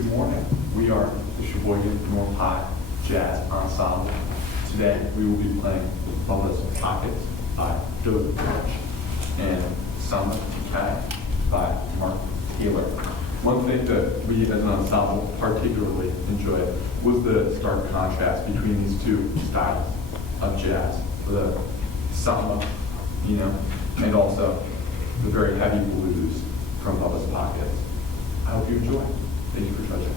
Good morning. We are the Sheboygan North High Jazz Ensemble. Today we will be playing Bubba's Pockets by Joe George and Summer Decay by Mark Taylor. One thing that we as an ensemble particularly enjoyed was the stark contrast between these two styles of jazz. The samba, and also the very heavy blues from Bubba's Pockets. I hope you enjoy. Thank you for judging.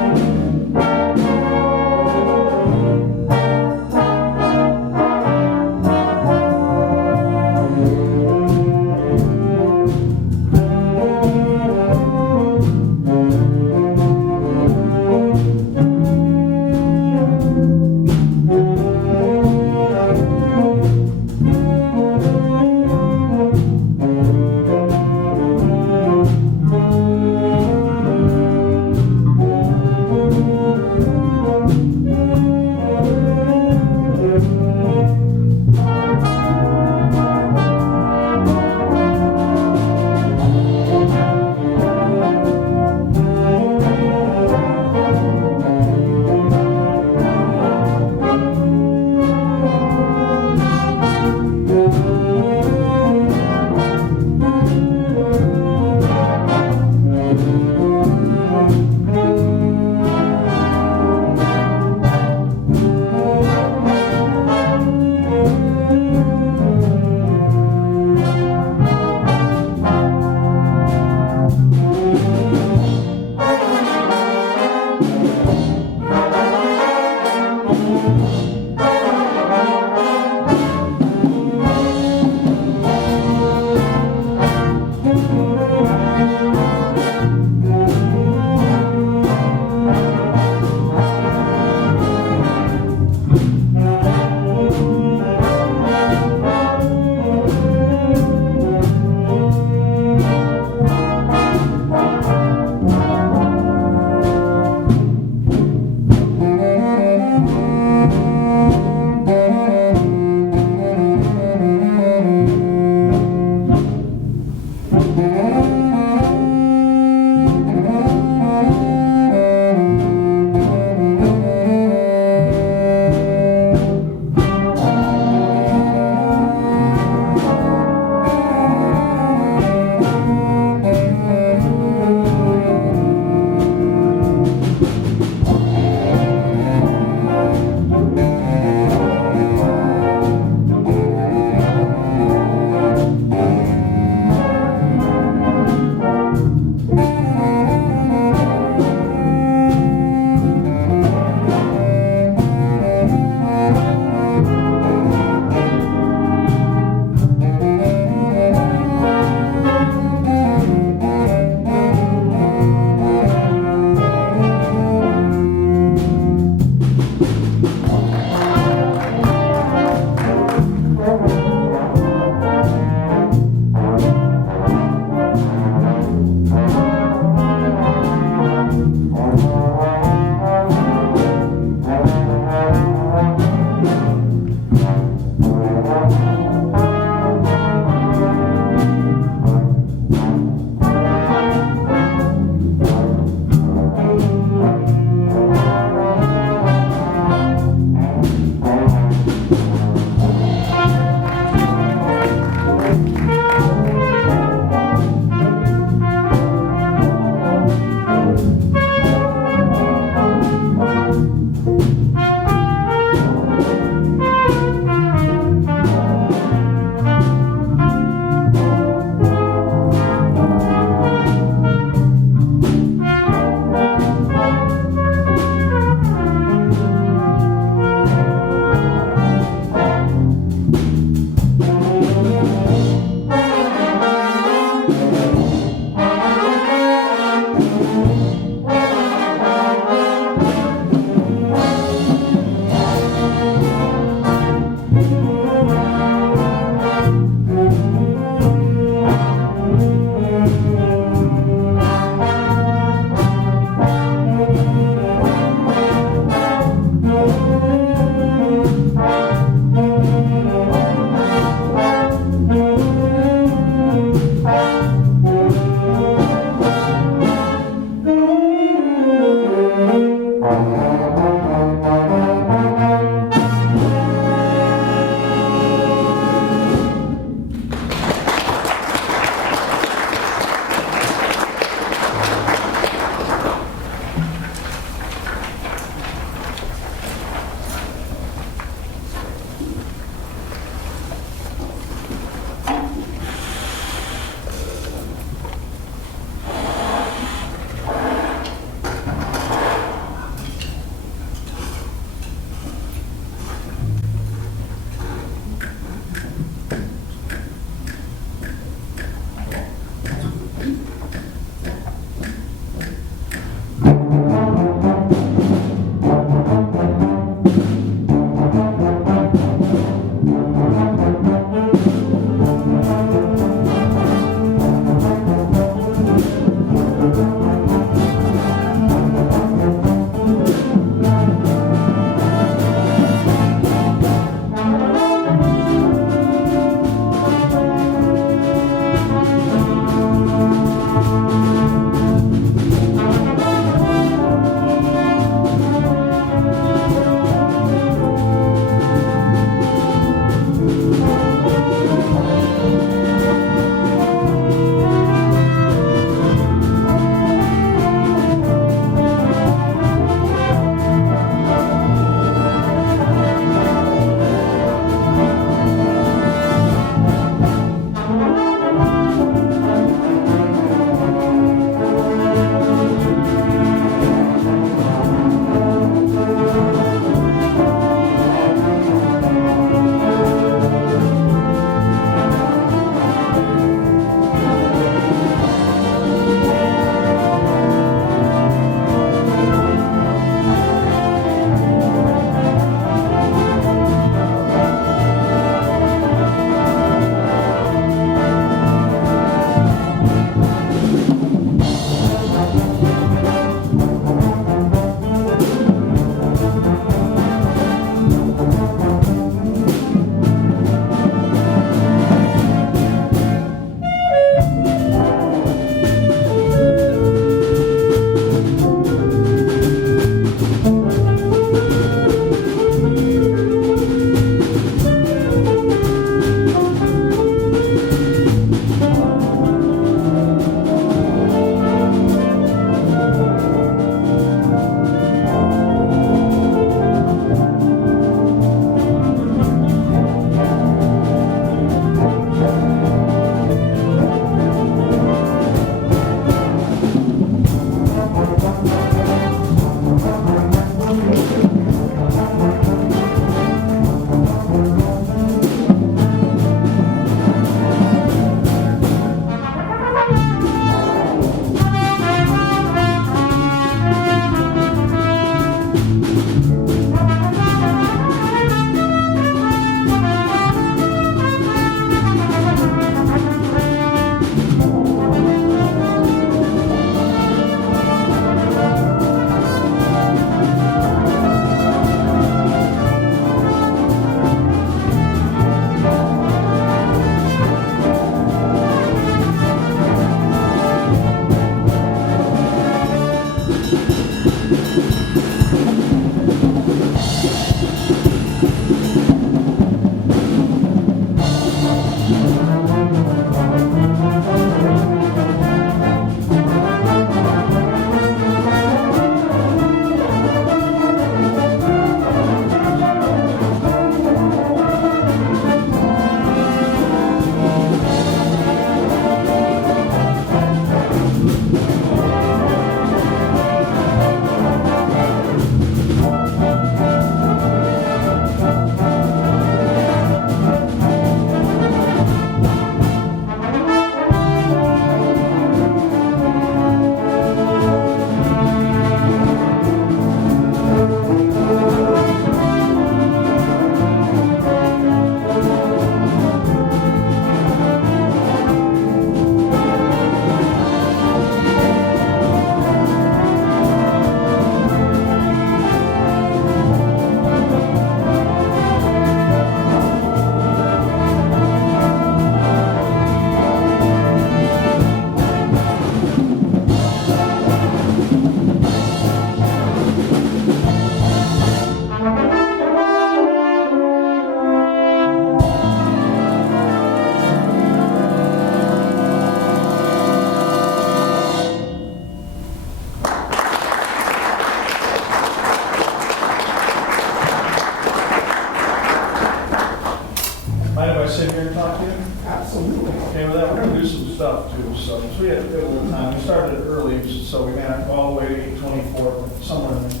too. So we had a little time. We started early, so we ran all the way to 8:24, somewhere in there.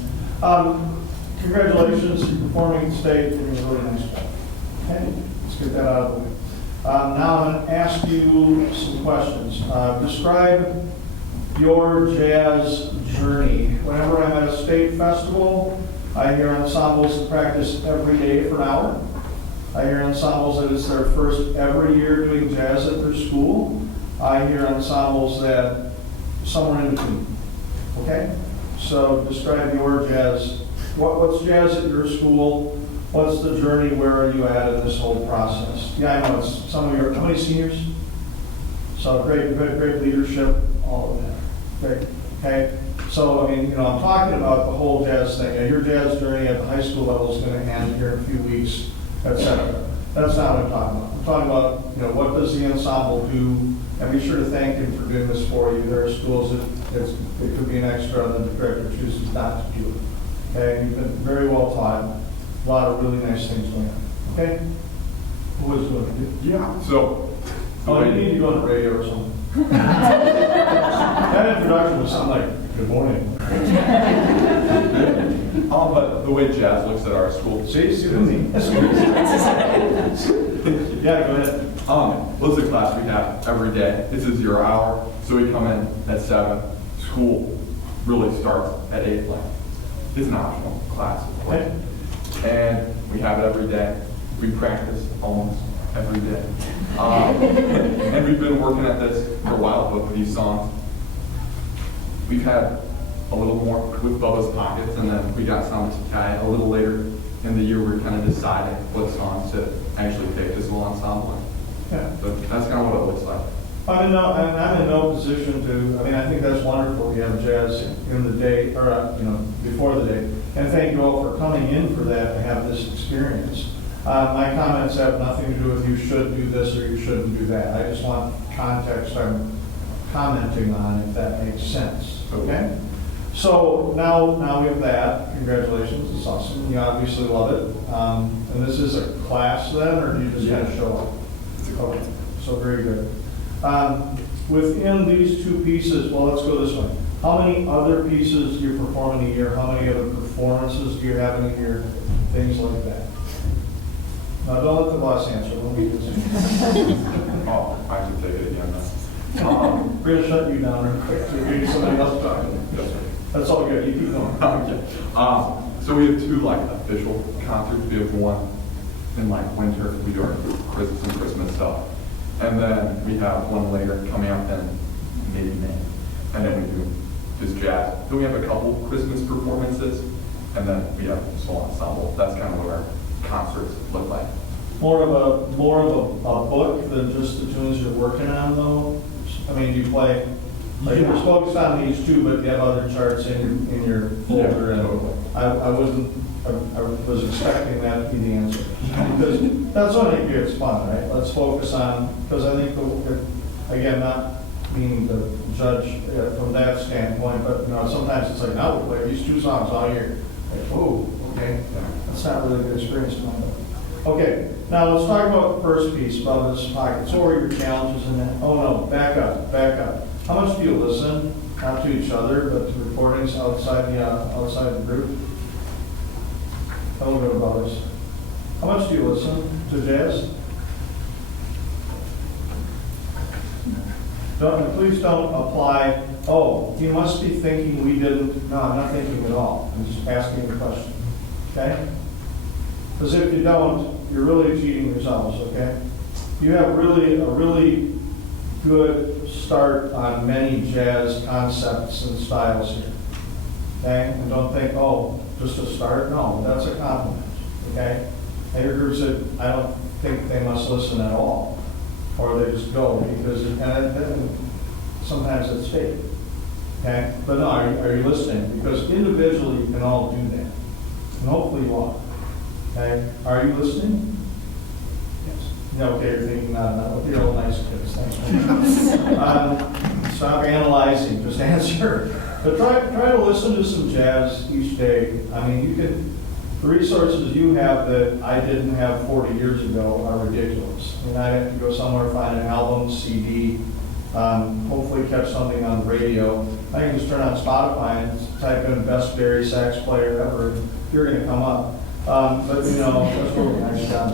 Congratulations, you're performing at state, doing a really nice job. Okay, let's get that out of the way. Now I'm going to ask you some questions. Describe your jazz journey. Whenever I'm at a state festival, I hear ensembles that practice every day for an hour. I hear ensembles that it's their first every year doing jazz at their school. I hear ensembles that somewhere in between. Okay? So describe your jazz. What's jazz at your school? What's the journey? Where are you at in this whole process? Yeah, I know it's some of your, how many seniors? So great leadership, all of that. Great. Okay? So, I mean, you know, I'm talking about the whole jazz thing. Your jazz journey at the high school level is going to end here in a few weeks, etc. That's not what I'm talking about. I'm talking about, you know, what does the ensemble do? And be sure to thank him for doing this for you. There are schools that it could be an extra and the director chooses not to do it. Okay? You've been very well taught. A lot of really nice things going on. Okay? Who is doing it? Yeah, so. Oh, you need to go on the radio or something. That introduction was something like, good morning. But the way jazz looks at our school. See what I mean? Yeah, go ahead. What's the class we have every day? This is your hour, so we come in at 7. School really starts at 8. Like, it's an optional class. Okay. And we have it every day. We practice almost every day. And we've been working at this for a while, both of these songs. We've had a little more with Bubba's Pockets, and then we got some to Kai a little later in the year. We were kind of deciding what songs to actually take this little ensemble. Yeah. But that's kind of what it looks like. I'm in no position to, I mean, I think that's wonderful. We have jazz in the day, or, you know, before the day. And thank you all for coming in for that to have this experience. My comments have nothing to do with you should do this or you shouldn't do that. I just want context I'm commenting on, if that makes sense. Okay? So now we have that. Congratulations. It's awesome. You obviously love it. And this is a class then, or do you just kind of show up? Okay. So very good. Within these two pieces, well, let's go this way. How many other pieces do you perform in a year? How many other performances do you have in a year? Things like that. Now, don't let the boss answer. Let me just. Oh, I have to take it again. We're going to shut you down real quick. So maybe somebody else talking. That's all good. You keep going. Okay. So we have 2 like official concerts. We have one in like winter. We do our Christmas stuff. And then we have one later coming up in May. And then we do just jazz. Then we have a couple Christmas performances. And then we have Solo Ensemble. That's kind of what our concerts look like. More of a book than just the tunes you're working on, though. I mean, you play. Like you're focused on these 2, but you have other charts in your folder. Yeah, and totally. I was expecting that to be the answer. Because that's what I think it's fun, right? Let's focus on, because I think, again, not meaning to judge from that standpoint, but you know, sometimes it's like, now we play these 2 songs all year. Like, whoa, okay, that's not really a good experience to mind. Okay, now let's talk about the first piece, about this pocket. So what were your challenges in that? Oh no, back up. How much do you listen, not to each other, but to recordings outside the group? Tell a little bit about this. How much do you listen to jazz? Please don't apply, oh, he must be thinking we didn't. No, I'm not thinking at all. I'm just asking a question. Okay? Because if you don't, you're really cheating yourselves, okay? You have a really good start on many jazz concepts and styles here. Okay? And don't think, oh, just a start. No, that's a compliment. Okay? And your group said, I don't think they must listen at all. Or they just go because sometimes it's fake. Okay? But no, are you listening? Because individually you can all do that. And hopefully you are. Okay? Are you listening? Yes. Yeah, okay, you're thinking, no, you're all nice kids. Thanks. Stop analyzing, just answer. But try to listen to some jazz each day. I mean, the resources you have that I didn't have 40 years ago are ridiculous. I mean, I have to go somewhere, find an album, CD, Hopefully catch something on the radio. I can just turn on Spotify and type in best Barry sax player ever. You're going to come up. But you know, that's really nice job.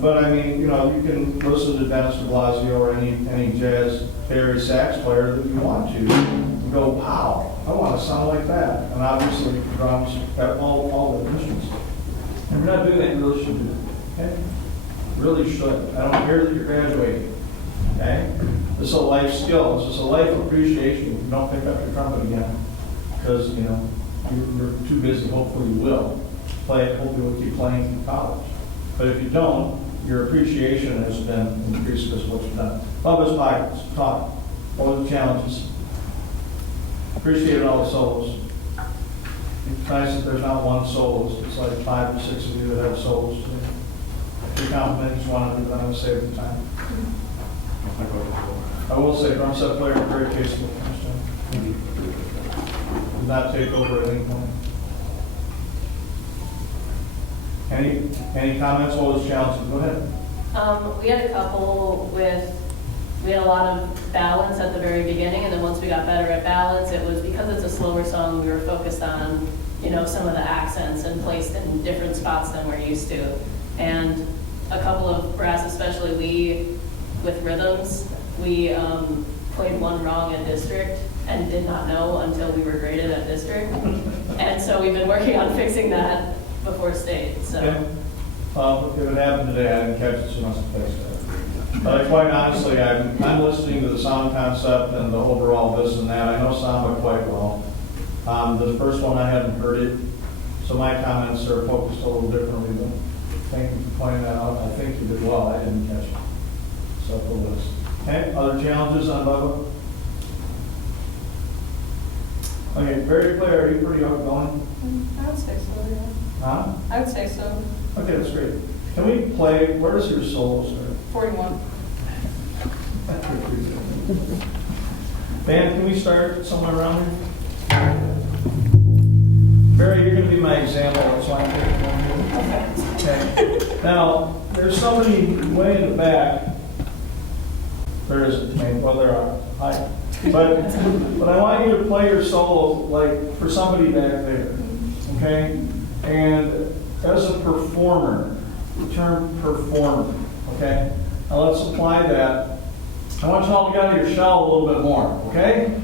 But I mean, you know, you can listen to Dennis DeBlasio or any jazz Barry sax player that you want to. And go, wow, I want to sound like that. And obviously, drums have all the instruments. And if you're not doing that, you really should do it. Okay? Really should. I don't care that you're graduating. Okay? This is a life skill. This is a life appreciation. If you don't pick up your trumpet again, because you know you're too busy. Hopefully, you will play it. Hopefully, you'll keep playing in college. But if you don't, your appreciation has been increased because of what you've done. Love is pockets. Talk. What are the challenges? Appreciated all the solos. It's nice that there's not one soloist. It's like 5 or 6 of you that have solos. If you compliment each one of you, but I'm going to save the time. I will say, drum set player, very tasteful. Did not take over at any point. Any comments? What was challenging? Go ahead. We had a couple we had a lot of balance at the very beginning, and then once we got better at balance, it was because it's a slower song, we were focused on, you know, some of the accents and placed in different spots than we're used to. And a couple of brass, especially with rhythms, we played one wrong at district and did not know until we were graded at district. And so we've been working on fixing that before state, so. Yeah. If it happened today, I didn't catch it, so I must have fixed it. But quite honestly, I'm listening to the sound concept and the overall this and that. I know Samba quite well. The first one, I hadn't heard it, so my comments are focused a little differently, but thank you for pointing that out. I think you did well. I didn't catch it. So the list. Okay, other challenges on Bubba? Okay, Barry player, are you pretty outgoing? I would say so, yeah. Huh? I would say so. Okay, that's great. Can we play, where does your solo start? 41. Band, can we start somewhere around here? Barry, you're going to be my example, so I'm taking one here. Okay. Now, there's somebody way in the back. There isn't. Well, there are. Hi. But I want you to play your solo like for somebody back there. Okay? And as a performer, the term performer. Okay? Now let's apply that. I want you all to get out of your shell a little bit more, okay?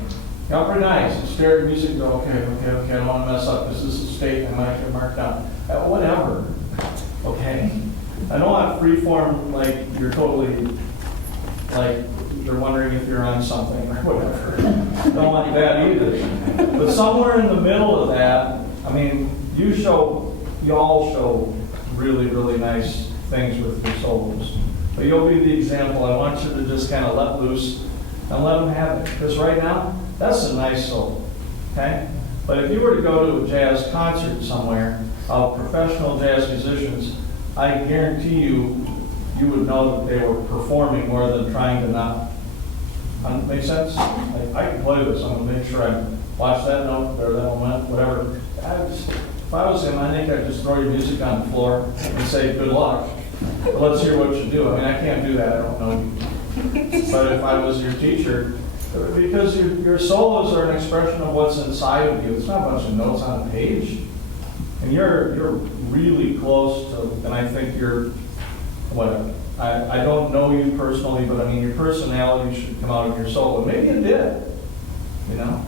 Got pretty nice. And stare at music and go, okay, I don't want to mess up because this is state and I might get marked down. Whatever, okay? I don't want free form like you're totally, like they're wondering if you're on something or whatever. Don't want that either. But somewhere in the middle of that, I mean, you all show really, really nice things with your solos. But you'll be the example. I want you to just kind of let loose and let them have it. Because right now, that's a nice solo, okay? But if you were to go to a jazz concert somewhere of professional jazz musicians, I guarantee you would know that they were performing more than trying to not. Make sense? I can play this. I'm going to make sure I watch that note or that moment, whatever. If I was him, I think I'd just throw your music on the floor and say, good luck. Let's hear what you do. I mean, I can't do that. I don't know you. But if I was your teacher, because your solos are an expression of what's inside of you. It's not a bunch of notes on a page. And you're really close to, and I think you're, whatever. I don't know you personally, but I mean, your personality should come out of your solo. Maybe it did, you know?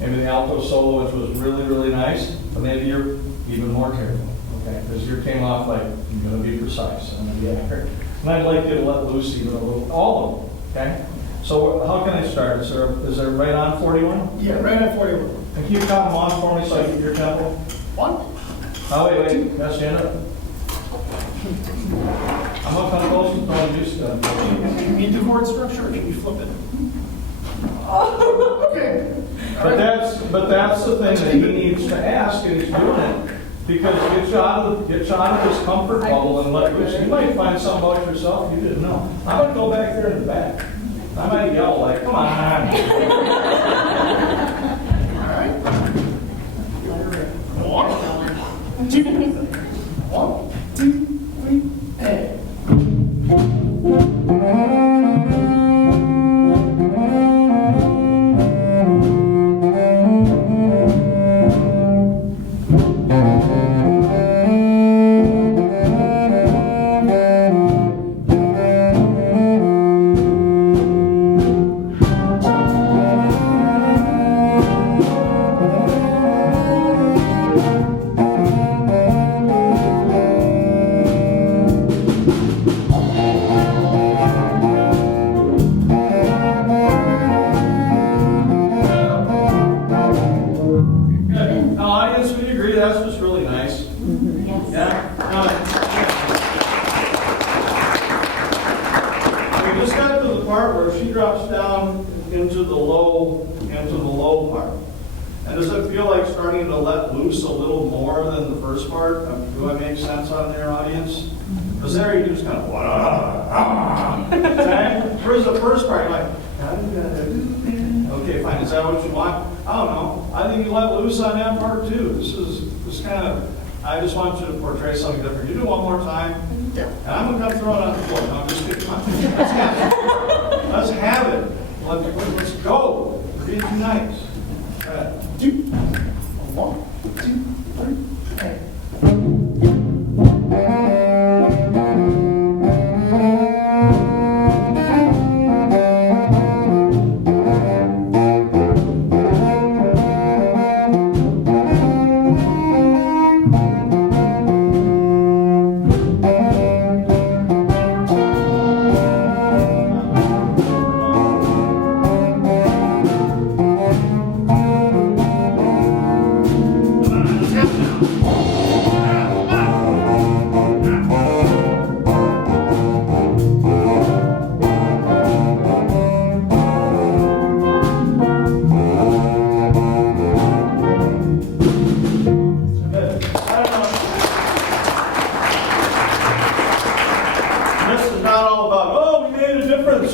Maybe the alto solo, which was really, really nice, but maybe you're even more careful, okay? Because you came off like, I'm going to be precise, I'm going to be accurate. And I'd like you to let loose even a little, all of them, okay? So how can I start? Is there right on 41? Yeah, right at 41. And can you count them on for me so I get your tempo? 1. Oh, wait, that's the end of it. I'm not going to close to throwing juice down. You need the chord structure, or can you flip it? Okay. But that's the thing that he needs to ask, and he's doing it. Because get you out of this comfort bubble and let loose. You might find something about yourself you didn't know. I'm going to go back there in the back. I might yell like, come on. All right. 1, 2, 1, 2, 3, and. into the low part. And does it feel like starting to let loose a little more than the first part? Do I make sense on their audience? Because there you just kind of, okay? Whereas the first part, you're like, okay, fine, is that what you want? I don't know. I think you let loose on that part too. This kind of, I just want you to portray something different. You do one more time, Yeah. and I'm going to throw it on the floor. No, I'm just kidding. Let's have it. Let's have it. Let's go. We're being too nice. All right. 2, 1, 2, 3, 4.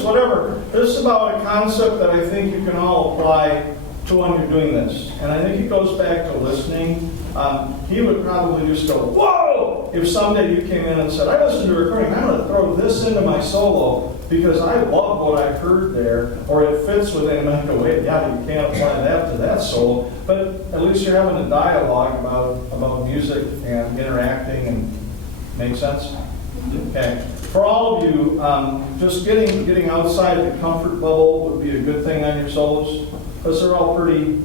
Whatever. This is about a concept that I think you can all apply to when you're doing this. And I think it goes back to listening. He would probably just go, whoa! If someday you came in and said, I listened to a recording, I'm going to throw this into my solo because I love what I heard there, or it fits with it, and I go, wait, yeah, you can't apply that to that solo. But at least you're having a dialogue about music and interacting, and make sense? Okay. For all of you, just getting outside the comfort bubble would be a good thing on your solos, because they're all pretty,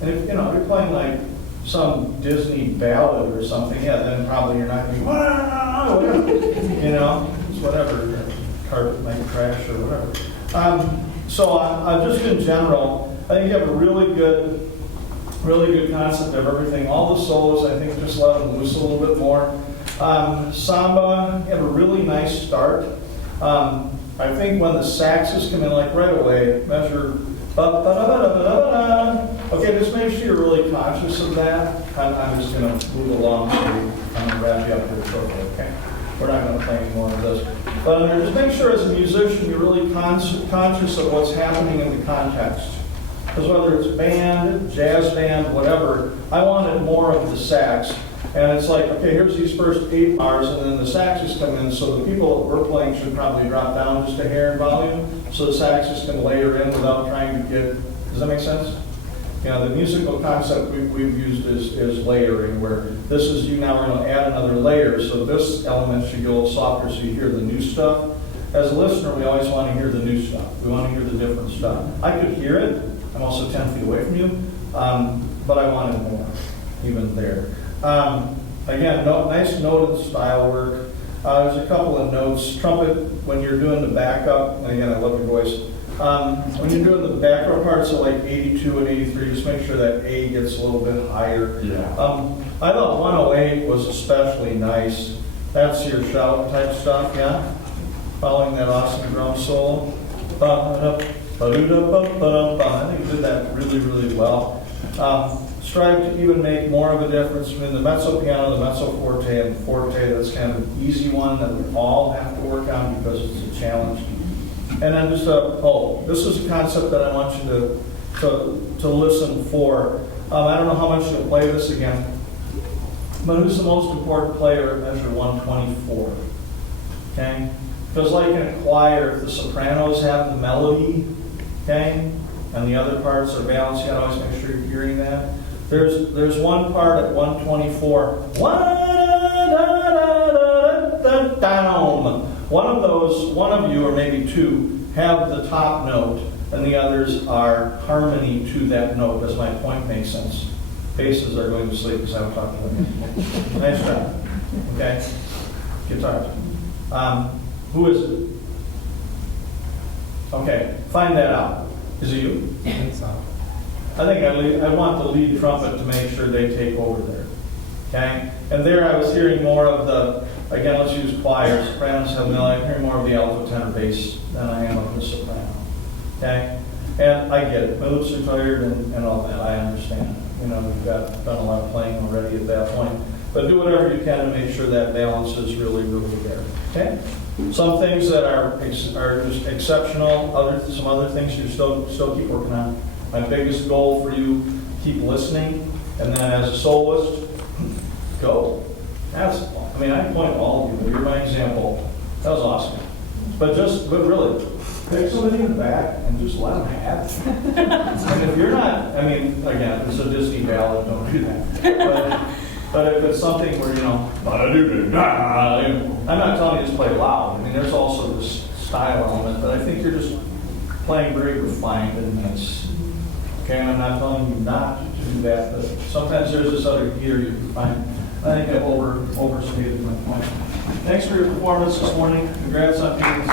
and if you're playing like some Disney ballad or something, yeah, then probably you're not going to whatever, it's whatever, carpet might crash or whatever. So just in general, I think you have a really good concept of everything. All the solos, I think, just let them loose a little bit more. Samba, you have a really nice start. I think when the saxes come in, like right away, measure. Okay, just make sure you're really conscious of that. I'm just going to move along, so I'm going to wrap you up here shortly, okay? We're not going to play any more of this. But just make sure as a musician you're really conscious of what's happening in the context. Because whether it's band, jazz band, whatever, I wanted more of the sax. And it's like, okay, here's these first 8 bars, and then the saxes come in, so the people that we're playing should probably drop down just a hair in volume, so the saxes can layer in without trying to get, does that make sense? The musical concept we've used is layering, where this is you now are going to add another layer, so this element should go a little softer so you hear the new stuff. As a listener, we always want to hear the new stuff. We want to hear the different stuff. I could hear it. I'm also 10 feet away from you, but I wanted more, even there. Again, nice note and style work. There's a couple of notes. Trumpet, when you're doing the backup, and again, I love your voice. When you're doing the backup parts, so like 82 and 83, just make sure that A gets a little bit higher. Yeah. I thought 108 was especially nice. That's your shout type stuff, yeah? Following that awesome drum solo. I think you did that really, really well. Strive to even make more of a difference between the mezzo piano, the mezzo forte, and the forte. That's kind of an easy one that we all have to work on because it's a challenge. And then just this is a concept that I want you to listen for. I don't know how much you'll play this again, but who's the most important player at measure 124? Okay? Because like in a choir, if the sopranos have the melody, okay, and the other parts are balanced, you gotta always make sure you're hearing that. There's one part at 124. One of those, one of you or maybe two, have the top note, and the others are harmony to that note. Does my point make sense? Basses are going to sleep because I don't talk to them. Nice job. Okay? Guitars. Who is it? Okay, find that out. Is it you? I think so. I think I want the lead trumpet to make sure they take over there. Okay? And there I was hearing more of the, again, let's use choir. Sopranos have melody. I'm hearing more of the alto tenor bass than I am of the soprano. Okay? And I get it, my lips are tired and all that, I understand. You know, you've done a lot of playing already at that point. But do whatever you can to make sure that balance is really, really there, okay? Some things that are just exceptional, some other things you still keep working on. My biggest goal for you, keep listening, and then as a soloist, go. I point to all of you, you're my example. That was awesome. But really, pick somebody in the back and just let them have it. And if you're not, again, if it's a Disney ballad, don't do that. But if it's something where, I'm not telling you to play loud. There's also this style element, but I think you're just playing very refined and nice. Okay, and I'm not telling you not to do that, but sometimes there's this other gear you can find. I think I've overstated my point. Thanks for your performance this morning. Congrats on being